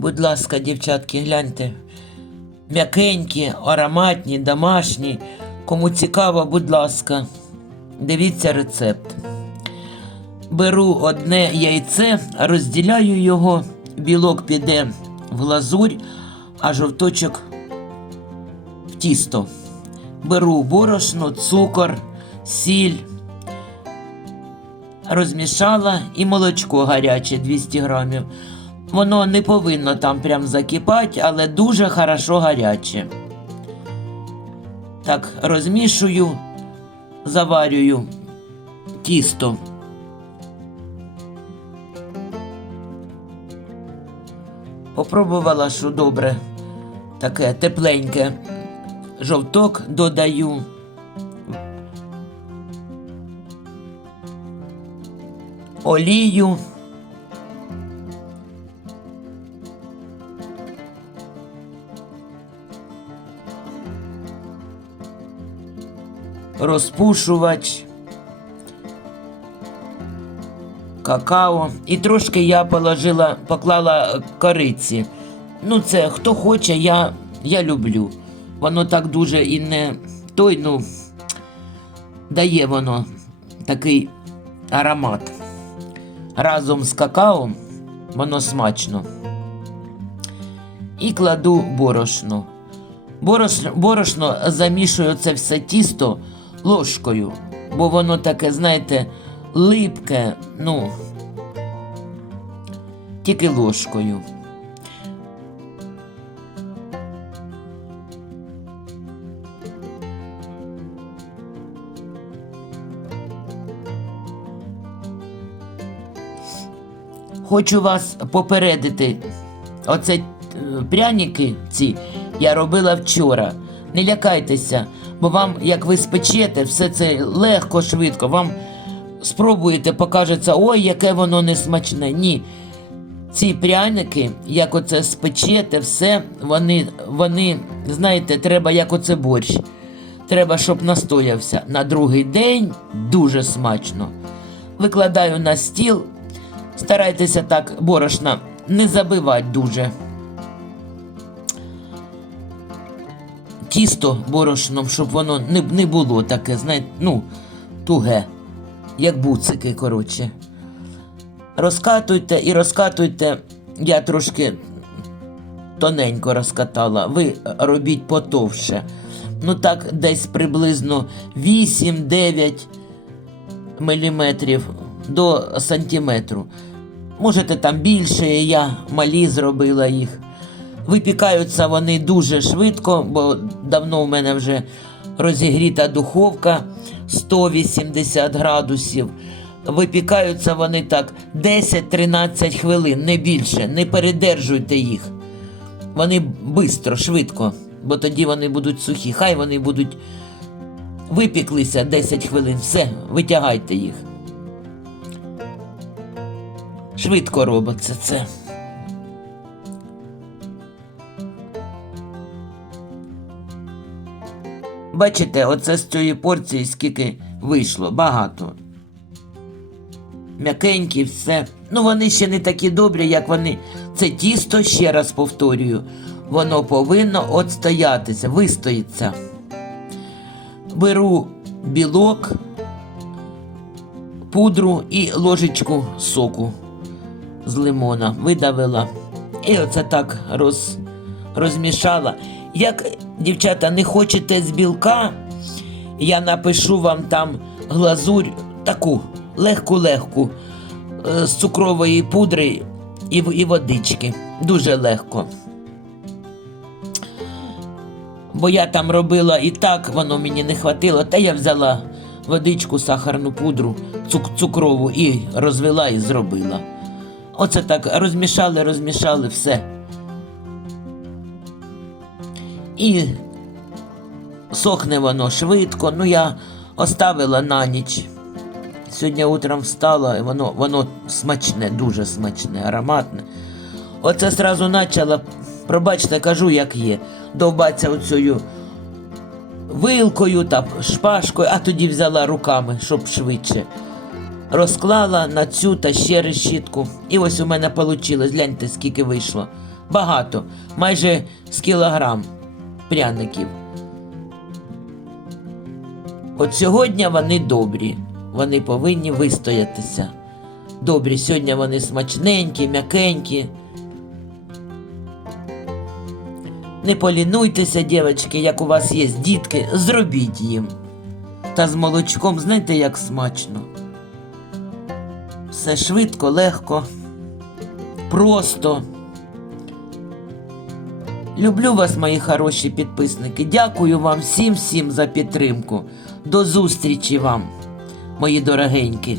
Будь ласка, дівчатки, гляньте. М'якенькі, ароматні, домашні. Кому цікаво, будь ласка, дивіться рецепт. Беру одне яйце, розділяю його, білок піде в глазурь, а жовточок в тісто. Беру борошно, цукор, сіль, розмішала і молочко гаряче 200 грамів. Воно не повинно там прям закипати, але дуже хорошо гаряче. Так, розмішую, заварюю тісто. Попробувала, що добре, таке тепленьке. Жовток додаю. Олію. Розпушувач. Какао. І трошки я положила, поклала кориці. Ну, це хто хоче, я, я люблю. Воно так дуже і не той, ну, дає воно такий аромат. Разом з какао воно смачно. І кладу борошно. Борошно, борошно замішую це все тісто ложкою, бо воно таке, знаєте, липке, ну, тільки ложкою. Хочу вас попередити. Оце е, пряники ці я робила вчора. Не лякайтеся, бо вам, як ви спечете, все це легко, швидко. Вам спробуєте, покажеться, ой, яке воно несмачне. Ні. Ці пряники, як оце спечете, все, вони, вони, знаєте, треба як оце борщ. Треба, щоб настоявся. На другий день дуже смачно. Викладаю на стіл, старайтеся так борошна не забивати дуже. Тісто борошном, щоб воно не, не було таке, знаєте, ну, туге, як буцики, коротше. Розкатуйте і розкатуйте. Я трошки тоненько розкатала. Ви робіть потовше. Ну так, десь приблизно 8-9 міліметрів до сантиметру. Можете там більше, я малі зробила їх. Випікаються вони дуже швидко, бо давно в мене вже розігріта духовка 180 градусів. Випікаються вони так 10-13 хвилин, не більше. Не передержуйте їх. Вони швидко, швидко, бо тоді вони будуть сухі. Хай вони будуть випіклися 10 хвилин. Все, витягайте їх. Швидко робиться це. Бачите, оце з цієї порції скільки вийшло, багато. М'якенькі, все. Ну, вони ще не такі добрі, як вони. Це тісто, ще раз повторюю, воно повинно отстоятися, вистоїться. Беру білок, пудру і ложечку соку з лимона видавила. І оце так роз, розмішала. Як, дівчата, не хочете з білка, я напишу вам там глазурь таку легку-легку е, з цукрової пудри і, і водички. Дуже легко. Бо я там робила і так, воно мені не хватило, та я взяла водичку, сахарну пудру, цук- цукрову і розвела і зробила. Оце так розмішали, розмішали все. І сохне воно швидко. Ну я оставила на ніч. Сьогодні утром встала, і воно, воно смачне, дуже смачне, ароматне. Оце сразу почала, пробачте, кажу, як є, довбатися оцею вилкою та шпажкою, а тоді взяла руками, щоб швидше. Розклала на цю та ще решітку. І ось у мене вийшло. Гляньте, скільки вийшло. Багато, майже з кілограм пряників. От сьогодні вони добрі, вони повинні вистоятися. Добрі, сьогодні вони смачненькі, м'якенькі. Не полінуйтеся, дівчатки, як у вас є дітки, зробіть їм. Та з молочком, знаєте, як смачно. Все швидко, легко, просто. Люблю вас, мої хороші підписники. Дякую вам всім всім за підтримку. До зустрічі вам, мої дорогенькі.